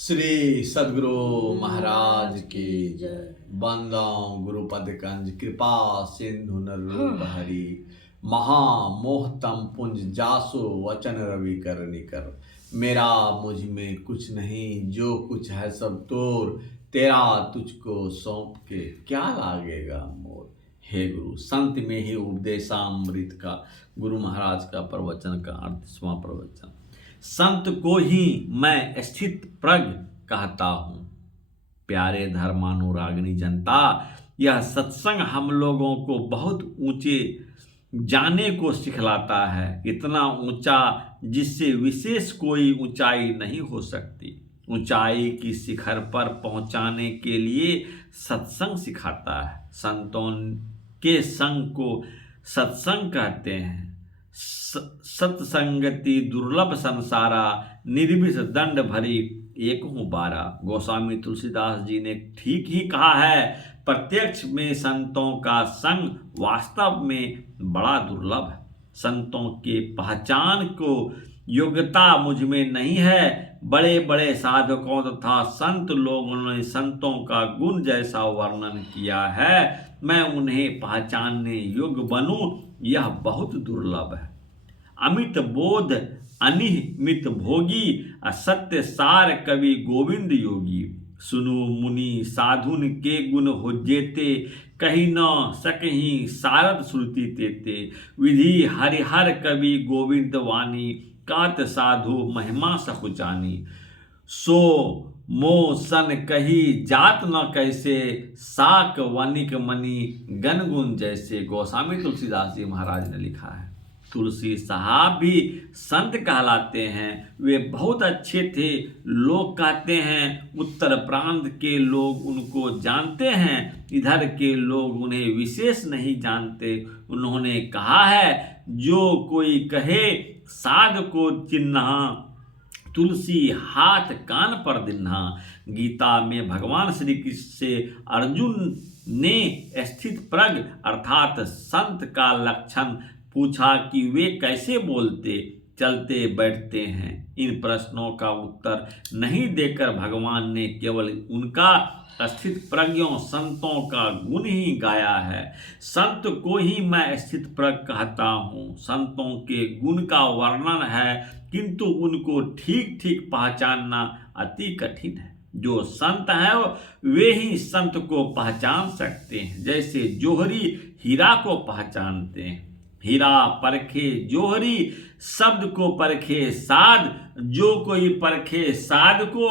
श्री सद्गुरु महाराज की जय। बंदो गुरुपद कंज कृपा सिंधु नरूप हरि महामोहतम पुंज जासो वचन रवि कर निकर। मेरा मुझ में कुछ नहीं, जो कुछ है सब तोर, तेरा तुझको सौंप के क्या लागेगा मोर। हे गुरु, संत में ही उपदेशामृत का गुरु महाराज का प्रवचन का 38वां प्रवचन। संत को ही मैं स्थित प्रज्ञ कहता हूँ। प्यारे धर्मानुरागिणी जनता, यह सत्संग हम लोगों को बहुत ऊंचे जाने को सिखलाता है, इतना ऊंचा जिससे विशेष कोई ऊंचाई नहीं हो सकती। ऊंचाई की शिखर पर पहुंचाने के लिए सत्संग सिखाता है। संतों के संग को सत्संग कहते हैं। सत्संगति दुर्लभ संसारा, निर्विष दंड भरी एक हूँ बारा। गोस्वामी तुलसीदास जी ने ठीक ही कहा है, प्रत्यक्ष में संतों का संग वास्तव में बड़ा दुर्लभ है। संतों के पहचान को योग्यता मुझ में नहीं है। बड़े बड़े साधकों तथा संत लोगों ने संतों का गुण जैसा वर्णन किया है, मैं उन्हें पहचानने योग्य बनूं, यह बहुत दुर्लभ है। अमित बोध अनिमित भोगी, असत्य सार कवि गोविंद योगी। सुनु मुनि साधुन के गुण हो जेते, कही न सकही सारद श्रुति तेते। विधि हरिहर कवि गोविंद वाणी, कात साधु महिमा सकुचानी। सो मो सन कही जात न कैसे, साक वनिक मणि गण गुण जैसे। गोस्वामी तुलसीदास जी महाराज ने लिखा है। तुलसी साहब भी संत कहलाते हैं। वे बहुत अच्छे थे। लोग कहते हैं उत्तर प्रांत के लोग उनको जानते हैं, इधर के लोग उन्हें विशेष नहीं जानते। उन्होंने कहा है, जो कोई कहे साध को चिन्हा, तुलसी हाथ कान पर दिन्हा। गीता में भगवान श्री कृष्ण से अर्जुन ने स्थित प्रज्ञ अर्थात संत का लक्षण पूछा कि वे कैसे बोलते चलते बैठते हैं। इन प्रश्नों का उत्तर नहीं देकर भगवान ने केवल उनका स्थित प्रज्ञों संतों का गुण ही गाया है। संत को ही मैं स्थित प्रज्ञ कहता हूँ। संतों के गुण का वर्णन है, किंतु उनको ठीक ठीक पहचानना अति कठिन है। जो संत है वे ही संत को पहचान सकते हैं। जैसे जोहरी हीरा को पहचानते हैं। हीरा परखे जोहरी, शब्द को परखे साध। जो कोई परखे साध को,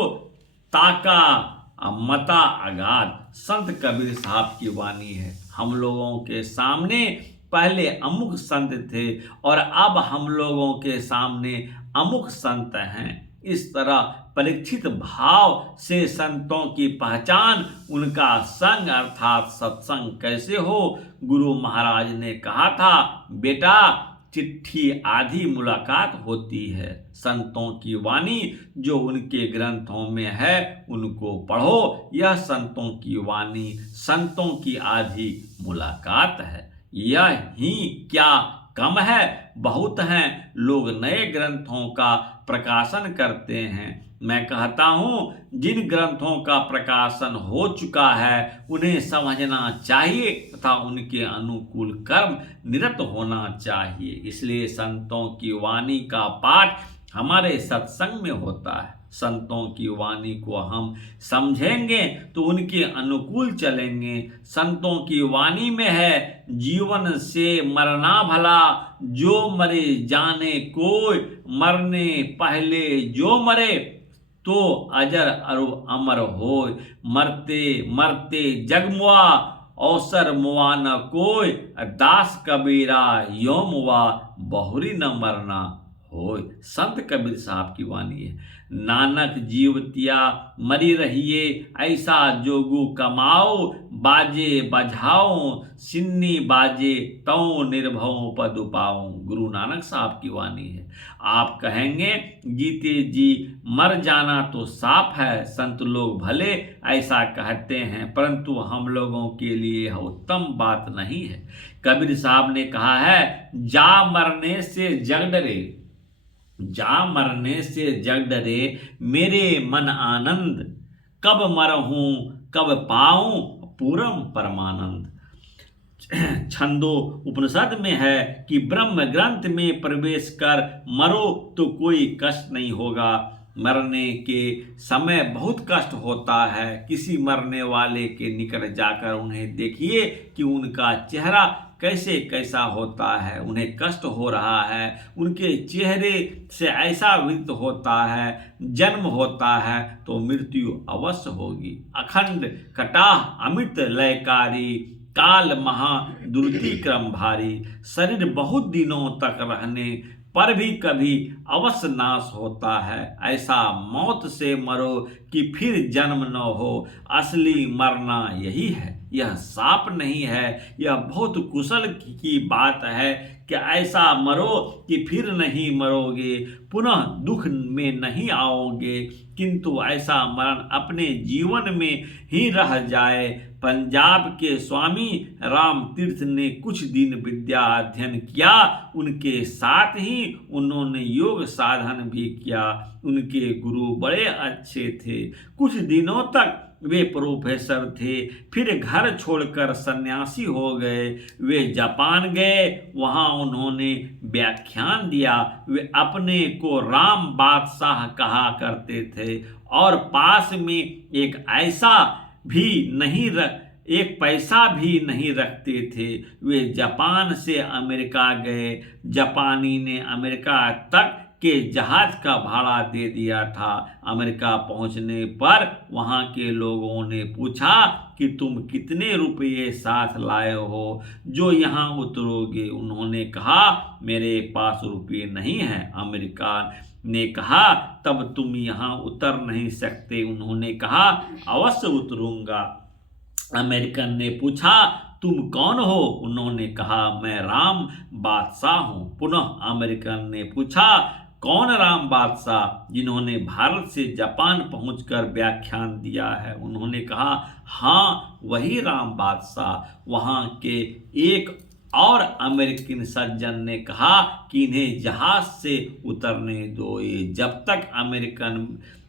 ताका मता अगाध। संत कबीर साहब की वाणी है। हम लोगों के सामने पहले अमुक संत थे और अब हम लोगों के सामने अमुक संत हैं। इस तरह परीक्षित भाव से संतों की पहचान, उनका संग अर्थात सत्संग कैसे हो। गुरु महाराज ने कहा था, बेटा चिट्ठी आधी मुलाकात होती है। संतों की वाणी जो उनके ग्रंथों में है उनको पढ़ो। यह संतों की वाणी संतों की आधी मुलाकात है। यह ही क्या कम है, बहुत हैं लोग नए ग्रंथों का प्रकाशन करते हैं। मैं कहता हूँ, जिन ग्रंथों का प्रकाशन हो चुका है उन्हें समझना चाहिए तथा उनके अनुकूल कर्म निरत होना चाहिए। इसलिए संतों की वाणी का पाठ हमारे सत्संग में होता है। संतों की वाणी को हम समझेंगे तो उनके अनुकूल चलेंगे। संतों की वाणी में है, जीवन से मरना भला, जो मरे जाने कोई। मरने पहले जो मरे, तो अजर अरु अमर होय। मरते मरते जग मुआ, अवसर मुआ न कोय। दास कबीरा यो मुआ, बहुरी न मरना होय। संत कबीर साहब की वाणी है। नानक जीवतिया मरी रहिए, ऐसा जोगु कमाओ। बाजे बजाओ, सिन्नी बाजे तौ निर्भव पद पाओ। गुरु नानक साहब की वाणी है। आप कहेंगे जीते जी मर जाना तो साफ है। संत लोग भले ऐसा कहते हैं, परंतु हम लोगों के लिए यह उत्तम बात नहीं है। कबीर साहब ने कहा है, जा मरने से जग डरे, जा मरने से जग डरे मेरे मन आनंद, कब मरहूं कब पाऊं पूरम परमानंद। छंदो उपनिषद में है कि ब्रह्म ग्रंथ में प्रवेश कर मरो तो कोई कष्ट नहीं होगा। मरने के समय बहुत कष्ट होता है। किसी मरने वाले के निकट जाकर उन्हें देखिए कि उनका चेहरा कैसे कैसा होता है, उन्हें कष्ट हो रहा है, उनके चेहरे से ऐसा व्यक्त होता है, जन्म होता है तो मृत्यु अवश्य होगी। अखंड कटाह अमित लयकारी, काल महा दुर्ति क्रम भारी। शरीर बहुत दिनों तक रहने पर भी कभी अवश्य नाश होता है। ऐसा मौत से मरो कि फिर जन्म न हो, असली मरना यही है, यह साप नहीं है। यह बहुत कुशल की बात है कि ऐसा मरो कि फिर नहीं मरोगे, पुनः दुख में नहीं आओगे, किंतु ऐसा मरण अपने जीवन में ही रह जाए। पंजाब के स्वामी राम तीर्थ ने कुछ दिन विद्या अध्ययन किया, उनके साथ ही उन्होंने योग साधन भी किया। उनके गुरु बड़े अच्छे थे। कुछ दिनों तक वे प्रोफेसर थे, फिर घर छोड़कर सन्यासी हो गए। वे जापान गए, वहाँ उन्होंने व्याख्यान दिया। वे अपने को राम बादशाह कहा करते थे और पास में एक पैसा भी नहीं रखते थे। वे जापान से अमेरिका गए। जापानी ने अमेरिका तक के जहाज का भाड़ा दे दिया था। अमेरिका पहुंचने पर वहां के लोगों ने पूछा कि तुम कितने रुपये साथ लाए हो जो यहाँ उतरोगे। उन्होंने कहा मेरे पास रुपये नहीं हैं। अमेरिका ने कहा तब तुम यहाँ उतर नहीं सकते। उन्होंने कहा अवश्य उतरूंगा। अमेरिकन ने पूछा तुम कौन हो? उन्होंने कहा मैं राम बादशाह हूं। पुनः अमेरिकन ने पूछा कौन राम बादशाह जिन्होंने भारत से जापान पहुंचकर व्याख्यान दिया है? उन्होंने कहा हाँ वही राम बादशाह। वहां के एक और अमेरिकन सज्जन ने कहा कि इन्हें जहाज से उतरने दो, ये जब तक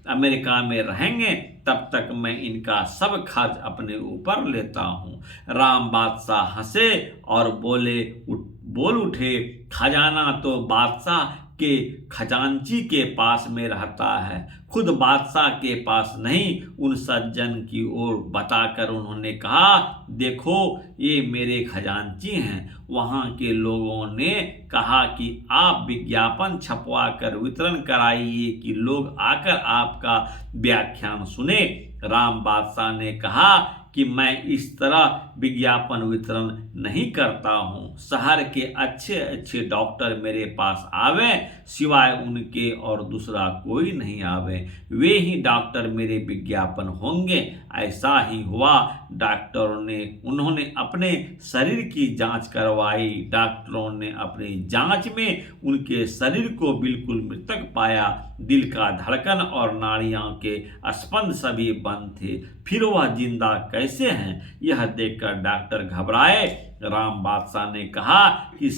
अमेरिका में रहेंगे तब तक मैं इनका सब खर्च अपने ऊपर लेता हूँ। राम बादशाह हंसे और बोल उठे खजाना तो बादशाह के खजांची के पास में रहता है, खुद बादशाह के पास नहीं। उन सज्जन की ओर बताकर उन्होंने कहा देखो ये मेरे खजांची हैं। वहाँ के लोगों ने कहा कि आप विज्ञापन छपवा कर वितरण कराइए कि लोग आकर आपका व्याख्यान सुने। राम बादशाह ने कहा कि मैं इस तरह विज्ञापन वितरण नहीं करता हूँ। शहर के अच्छे अच्छे डॉक्टर मेरे पास आवे, सिवाय उनके और दूसरा कोई नहीं आवे। वे ही डॉक्टर मेरे विज्ञापन होंगे। ऐसा ही हुआ। उन्होंने अपने शरीर की जांच करवाई। डॉक्टरों ने अपनी जांच में उनके शरीर को बिल्कुल मृतक पाया। दिल का धड़कन और नाड़ियों के स्पंद सभी बंद थे। फिर वह जिंदा कैसे हैं? यह देखकर डॉक्टर घबराए। राम बादशाह ने कहा कि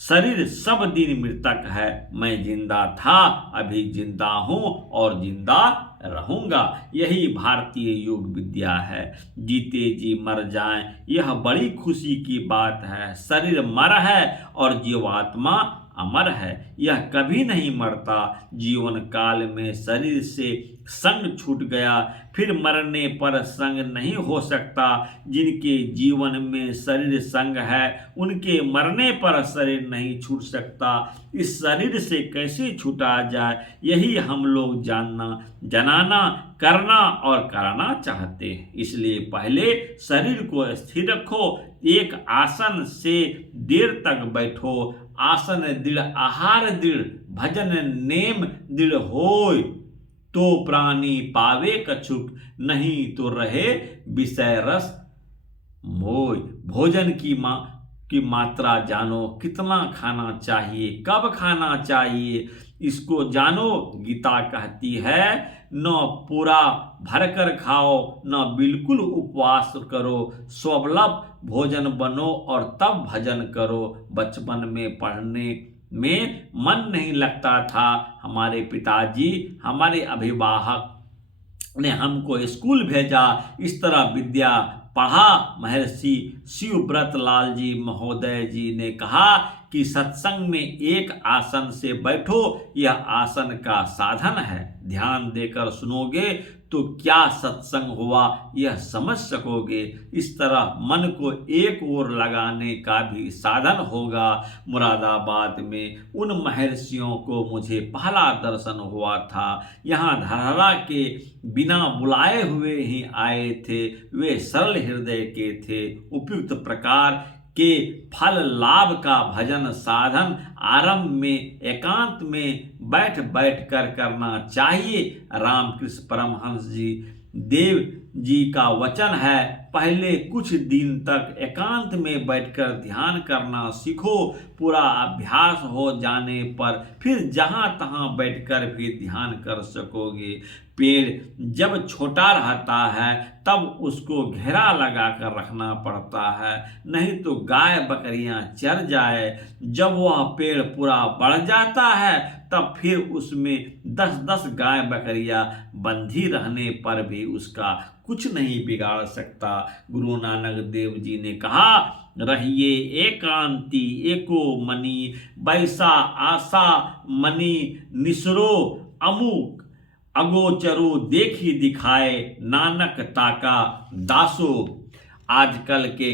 शरीर सब दिन मृतक है। मैं जिंदा था, अभी जिंदा हूं और जिंदा रहूंगा। यही भारतीय योग विद्या है। जीते जी मर जाएं, यह बड़ी खुशी की बात है। शरीर मर है और जीवात्मा अमर है, यह कभी नहीं मरता। जीवन काल में शरीर से संग छूट गया, फिर मरने पर संग नहीं हो सकता। जिनके जीवन में शरीर संग है उनके मरने पर शरीर नहीं छूट सकता। इस शरीर से कैसे छूटा जाए, यही हम लोग जनाना करना और कराना चाहते हैं। इसलिए पहले शरीर को स्थिर रखो, एक आसन से देर तक बैठो। आसन दृढ़ आहार दृढ़, भजन नेम दृढ़ होय, तो प्राणी पावे कछुक, नहीं तो रहे विषय रस मोय। भोजन की मात्रा जानो, कितना खाना चाहिए, कब खाना चाहिए, इसको जानो। गीता कहती है न पूरा भरकर खाओ न बिल्कुल उपवास करो, स्वल्प भोजन बनो और तब भजन करो। बचपन में पढ़ने में मन नहीं लगता था। हमारे पिताजी, हमारे अभिभावक ने हमको स्कूल भेजा, इस तरह विद्या पढ़ा। महर्षि शिवव्रत लाल जी महोदय जी ने कहा कि सत्संग में एक आसन से बैठो, यह आसन का साधन है। ध्यान देकर सुनोगे तो क्या सत्संग हुआ यह समझ सकोगे। इस तरह मन को एक ओर लगाने का भी साधन होगा। मुरादाबाद में उन महर्षियों को मुझे पहला दर्शन हुआ था। यहाँ धरहरा के बिना बुलाए हुए ही आए थे। वे सरल हृदय के थे। उपयुक्त प्रकार के फल लाभ का भजन साधन आरंभ में एकांत में बैठ बैठ कर करना चाहिए। रामकृष्ण परमहंस जी देव जी का वचन है, पहले कुछ दिन तक एकांत में बैठकर ध्यान करना सीखो। पूरा अभ्यास हो जाने पर फिर जहाँ तहाँ बैठकर भी ध्यान कर सकोगे। पेड़ जब छोटा रहता है तब उसको घेरा लगा कर रखना पड़ता है, नहीं तो गाय बकरियां चर जाए। जब वह पेड़ पूरा बढ़ जाता है तब फिर उसमें 10-10 गाय बकरियां बंधी रहने पर भी उसका कुछ नहीं बिगाड़ सकता। गुरु नानक देव जी ने कहा, रहिए एकांती एको मनी, बैसा आशा मनी निसरो अमुक, अगोचरो देखी दिखाए नानक ताका दासो। आजकल के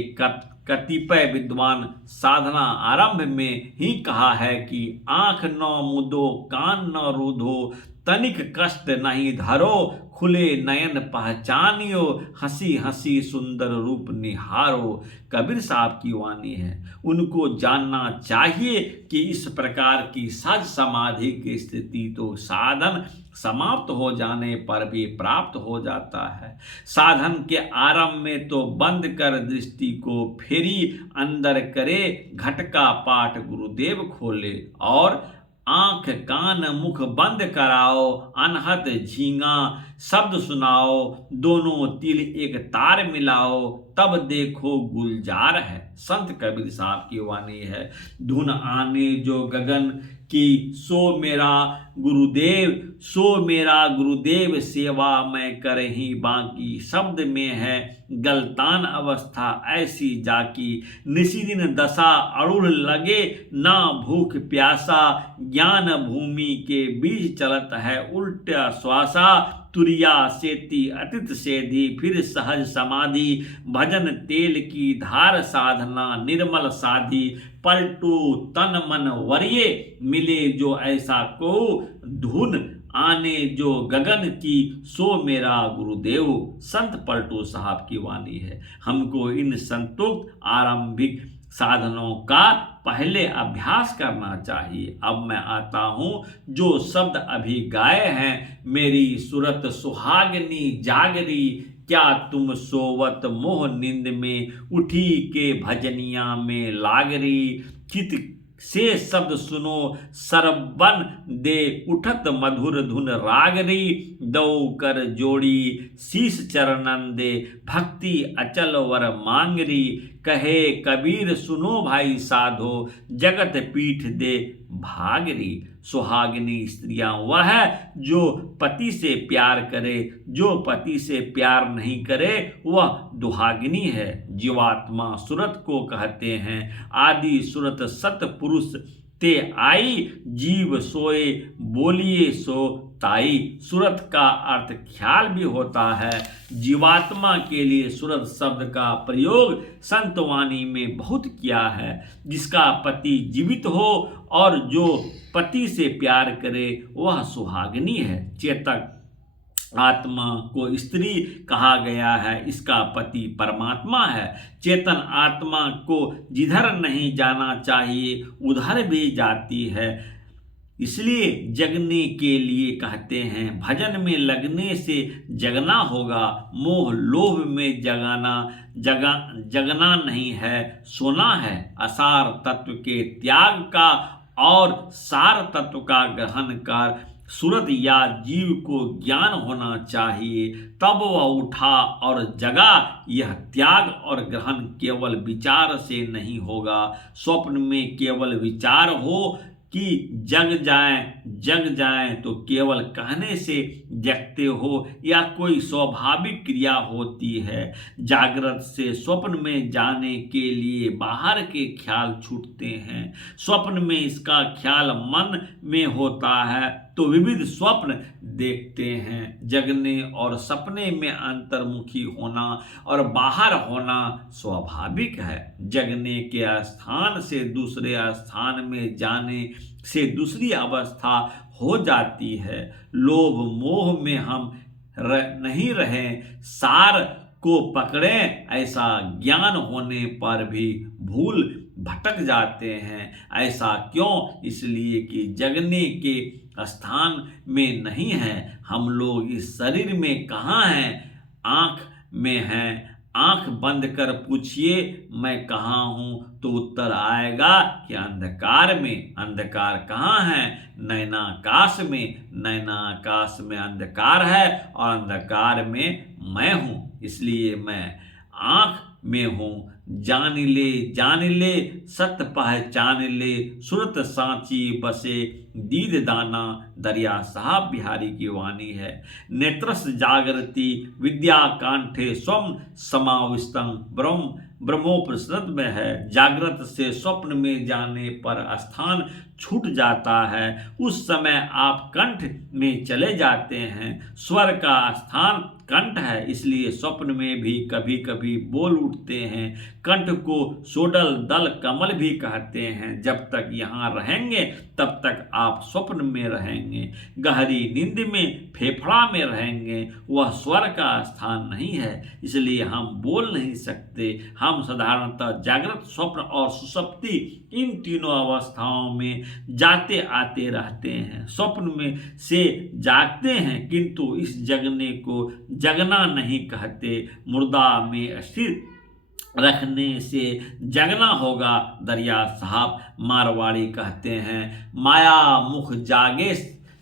कतिपय विद्वान साधना आरंभ में ही कहा है कि आंख न मुदो कान न रूधो, तनिक कष्ट नहीं धरो, खुले नयन पहचानियो, हंसी हंसी सुंदर रूप निहारो। कबीर साहब की वाणी है। उनको जानना चाहिए कि इस प्रकार की सज समाधि की स्थिति तो साधन समाप्त हो जाने पर भी प्राप्त हो जाता है। साधन के आरंभ में तो बंद कर दृष्टि को फेरी, अंदर करे घट का पाठ गुरुदेव खोले, और आंख कान मुख बंद कराओ, अनहद झींगा शब्द सुनाओ, दोनों तिल एक तार मिलाओ, तब देखो गुलजार है। संत कबीर साहब की वाणी है। धुन आने जो गगन की सो मेरा गुरुदेव, सो मेरा गुरुदेव, सेवा मैं करही बाकी, शब्द में है गलतान अवस्था ऐसी जाकी, निशिदिन दशा अड़ुल लगे ना भूख प्यासा, ज्ञान भूमि के बीच चलत है उल्टा श्वासा, तुरिया सेती अतित सेधी फिर सहज समाधि, भजन तेल की धार साधना निर्मल साधी, पलटू तन मन वरिये मिले जो ऐसा को, धुन आने जो गगन की सो मेरा गुरुदेव। संत पलटू साहब की वाणी है। हमको इन संतोक्त आरंभिक साधनों का पहले अभ्यास करना चाहिए। अब मैं आता हूँ जो शब्द अभी गाए हैं। मेरी सूरत सुहागनी जागरी, क्या तुम सोवत मोह नींद में, उठी के भजनिया में लागरी, चित से शब्द सुनो सरबन दे उठत मधुर धुन रागरी, दौ कर जोड़ी शीश चरणन दे भक्ति अचल वर मांगरी, कहे कबीर सुनो भाई साधो जगत पीठ दे भागरी। सुहागिनी स्त्रियां वह है जो पति से प्यार करे, जो पति से प्यार नहीं करे वह दुहागिनी है। जीवात्मा सूरत को कहते हैं। आदि सूरत सत पुरुष ते आई, जीव सोए बोलिए सो ताई। सूरत का अर्थ ख्याल भी होता है। जीवात्मा के लिए सूरत शब्द का प्रयोग संतवाणी में बहुत किया है। जिसका पति जीवित हो और जो पति से प्यार करे वह सुहागिनी है। चेतक आत्मा को स्त्री कहा गया है, इसका पति परमात्मा है। चेतन आत्मा को जिधर नहीं जाना चाहिए उधर भी जाती है, इसलिए जगने के लिए कहते हैं। भजन में लगने से जगना होगा। मोह लोभ में जगना नहीं है, सोना है। असार तत्व के त्याग का और सार तत्व का ग्रहण कर सूरत या जीव को ज्ञान होना चाहिए, तब वह उठा और जगा। यह त्याग और ग्रहण केवल विचार से नहीं होगा। स्वप्न में केवल विचार हो कि जग जाएं तो केवल कहने से जगते हो या कोई स्वाभाविक क्रिया होती है। जागृत से स्वप्न में जाने के लिए बाहर के ख्याल छूटते हैं। स्वप्न में इसका ख्याल मन में होता है तो विविध स्वप्न देखते हैं। जगने और सपने में अंतर्मुखी होना और बाहर होना स्वाभाविक है। जगने के स्थान से दूसरे स्थान में जाने से दूसरी अवस्था हो जाती है। लोभ मोह में हम नहीं रहें, सार को पकड़ें, ऐसा ज्ञान होने पर भी भूल भटक जाते हैं। ऐसा क्यों? इसलिए कि जगने के स्थान में नहीं है। हम लोग इस शरीर में कहाँ हैं? आँख में हैं। आँख बंद कर पूछिए मैं कहाँ हूँ तो उत्तर आएगा कि अंधकार में। अंधकार कहाँ है? नैनाकाश में। नैनाकाश में अंधकार है और अंधकार में मैं हूँ, इसलिए मैं आँख में हूँ। जान ले सत्य पहचान ले, सुरत सांची बसे दीद दाना। दरिया साहब बिहारी की वाणी है। नेत्रस जागृति विद्या कांठे स्वम समाविष्टं ब्रह्मोपनिषद में है। जागृत से स्वप्न में जाने पर स्थान छूट जाता है। उस समय आप कंठ में चले जाते हैं। स्वर का स्थान कंठ है, इसलिए स्वप्न में भी कभी कभी बोल उठते हैं। कंठ को सोडल दल कमल भी कहते हैं। जब तक यहाँ रहेंगे तब तक आप स्वप्न में रहेंगे। गहरी नींद में फेफड़ा में रहेंगे। वह स्वर का स्थान नहीं है, इसलिए हम बोल नहीं सकते। हम साधारणतः जागृत, स्वप्न और सुषुप्ति इन तीनों अवस्थाओं में जाते आते रहते हैं। स्वप्न में से जागते हैं, किंतु इस जगने को जगना नहीं कहते। मुर्दा में स्थिर रखने से जगना होगा। दरिया साहब मारवाड़ी कहते हैं, माया मुख जागे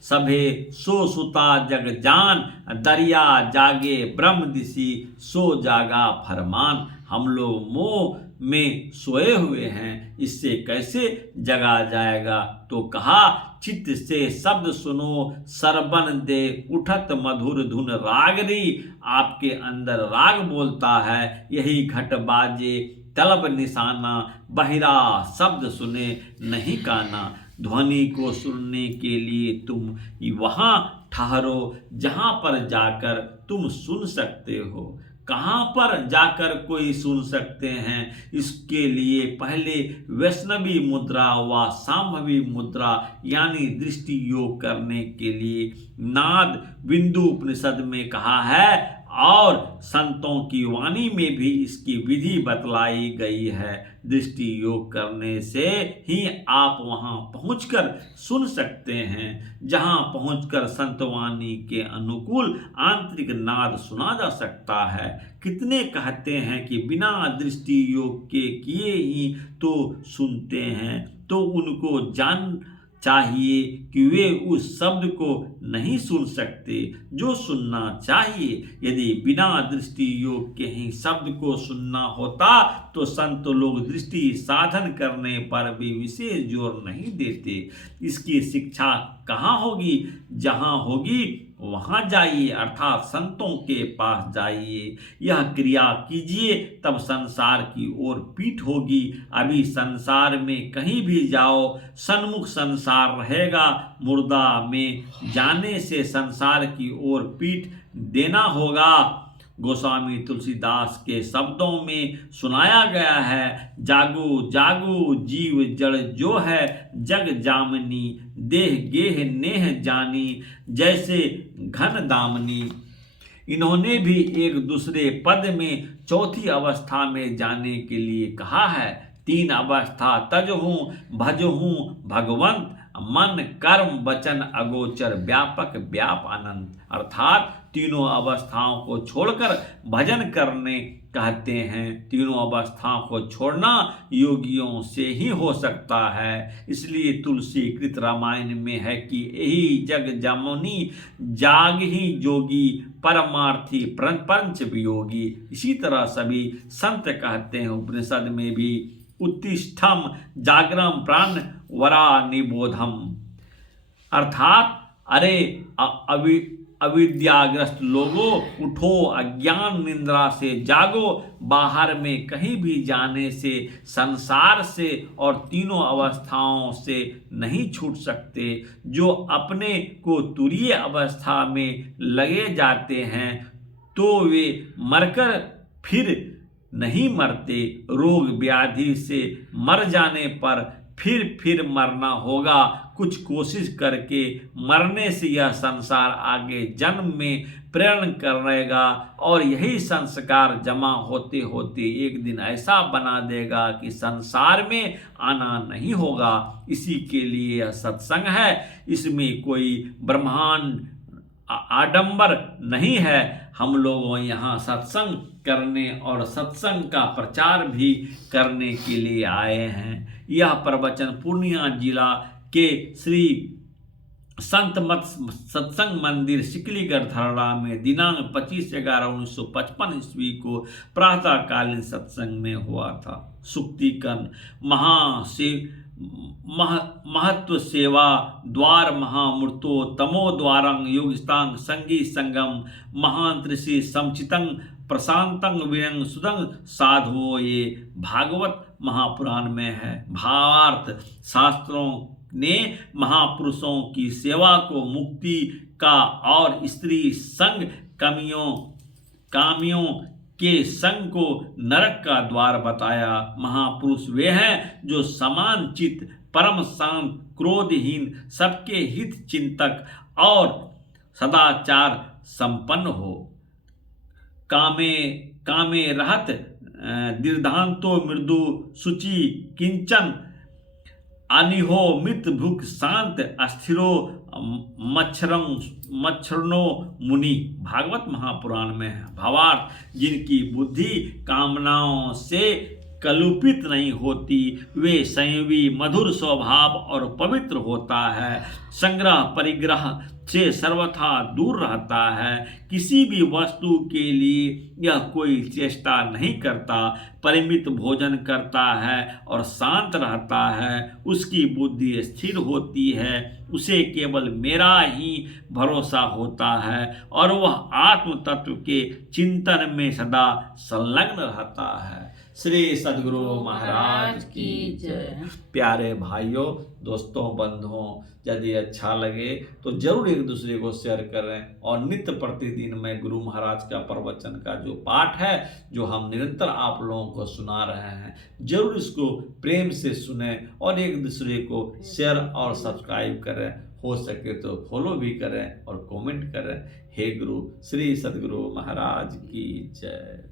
सभे सो सुता जग जान, दरिया जागे ब्रह्म दिशी सो जागा फरमान। हम लोग मोह में सोए हुए हैं, इससे कैसे जगा जाएगा? तो कहा चित्त से शब्द सुनो सरबन दे उठत मधुर धुन रागरी। आपके अंदर राग बोलता है, यही घट बाजे तलब निशाना, बहिरा शब्द सुने नहीं काना। ध्वनि को सुनने के लिए तुम वहाँ ठहरो जहाँ पर जाकर तुम सुन सकते हो। कहाँ पर जाकर कोई सुन सकते हैं? इसके लिए पहले वैष्णवी मुद्रा व सांभवी मुद्रा यानी दृष्टि योग करने के लिए नाद बिंदु उपनिषद में कहा है और संतों की वाणी में भी इसकी विधि बतलाई गई है। दृष्टि योग करने से ही आप वहां पहुंचकर सुन सकते हैं, जहां पहुंचकर संतवाणी के अनुकूल आंतरिक नाद सुना जा सकता है। कितने कहते हैं कि बिना दृष्टि योग के किए ही तो सुनते हैं, तो उनको जान चाहिए कि वे उस शब्द को नहीं सुन सकते जो सुनना चाहिए। यदि बिना दृष्टि योग के ही शब्द को सुनना होता तो संत लोग दृष्टि साधन करने पर भी विशेष जोर नहीं देते। इसकी शिक्षा कहाँ होगी? जहाँ होगी वहाँ जाइए, अर्थात संतों के पास जाइए। यह क्रिया कीजिए तब संसार की ओर पीठ होगी। अभी संसार में कहीं भी जाओ सन्मुख संसार रहेगा। मुर्दा में जाने से संसार की ओर पीठ देना होगा। गोस्वामी तुलसीदास के शब्दों में सुनाया गया है, जागो जागो जीव जड़ जो है, जग जामनी देह गेह नेह जानी, जैसे घन दामनी। इन्होंने भी एक दूसरे पद में चौथी अवस्था में जाने के लिए कहा है। तीन अवस्था तज हूँ भज हूँ भगवंत, मन कर्म वचन अगोचर व्यापक व्याप अनंत। अर्थात तीनों अवस्थाओं को छोड़कर भजन करने कहते हैं। तीनों अवस्थाओं को छोड़ना योगियों से ही हो सकता है। इसलिए तुलसी कृत रामायण में है कि यही जग जमुनी जाग ही जोगी, परमार्थी पंच वियोगी। इसी तरह सभी संत कहते हैं उपनिषद में भी, उत्तिष्ठम जागरम प्राण वरा निबोधम। अर्थात अरे अविद्याग्रस्त लोगों, उठो, अज्ञान निंद्रा से जागो। बाहर में कहीं भी जाने से, संसार से और तीनों अवस्थाओं से नहीं छूट सकते। जो अपने को तुरीय अवस्था में लगे जाते हैं तो वे मरकर फिर नहीं मरते। रोग व्याधि से मर जाने पर फिर मरना होगा। कुछ कोशिश करके मरने से यह संसार आगे जन्म में प्रेरण करेगा और यही संस्कार जमा होते होते एक दिन ऐसा बना देगा कि संसार में आना नहीं होगा। इसी के लिए यह सत्संग है। इसमें कोई ब्रह्मांड आडंबर नहीं है। हम लोगों यहाँ सत्संग करने और सत्संग का प्रचार भी करने के लिए आए हैं। यह प्रवचन पूर्णिया जिला के श्री संत मत सत्संग मंदिर सिकलीगढ़ धरड़ा में दिनांक 25/11/1955 ईस्वी को प्रातःकालीन सत्संग में हुआ था। सुक्तिकन महत्व सेवा द्वार महामूर्तो तमो द्वारं योगिस्तांग संगी संगम महांतृषि समचितंग प्रशांतंग विनंग सुदंग साधुओं। ये भागवत महापुराण में है। भावार्थ शास्त्रों ने महापुरुषों की सेवा को मुक्ति का और स्त्री संग कामियों के संग को नरक का द्वार बताया। महापुरुष वे हैं जो समान चित्त, परम शांत, क्रोधहीन, सबके हित चिंतक और सदाचार संपन्न हो। कामे रहत दीर्घांतो मृदु शुचि किंचन अनिहो मित भुक शांत अस्थिरो मच्छरनो मुनि। भागवत महापुराण में है। भावार्थ जिनकी बुद्धि कामनाओं से कलुपित नहीं होती, वे संयमी, मधुर स्वभाव और पवित्र होता है। संग्रह परिग्रह से सर्वथा दूर रहता है। किसी भी वस्तु के लिए यह कोई चेष्टा नहीं करता। परिमित भोजन करता है और शांत रहता है। उसकी बुद्धि स्थिर होती है। उसे केवल मेरा ही भरोसा होता है और वह आत्म तत्व के चिंतन में सदा संलग्न रहता है। श्री सद्गुरु महाराज की जय। प्यारे भाइयों, दोस्तों, बंधुओं, यदि अच्छा लगे तो जरूर एक दूसरे को शेयर करें और नित्य प्रतिदिन में गुरु महाराज का प्रवचन का जो पाठ है, जो हम निरंतर आप लोगों को सुना रहे हैं, जरूर इसको प्रेम से सुने और एक दूसरे को शेयर और सब्सक्राइब करें। हो सके तो फॉलो भी करें और कमेंट करें। हे गुरु, श्री सद्गुरु महाराज की जय।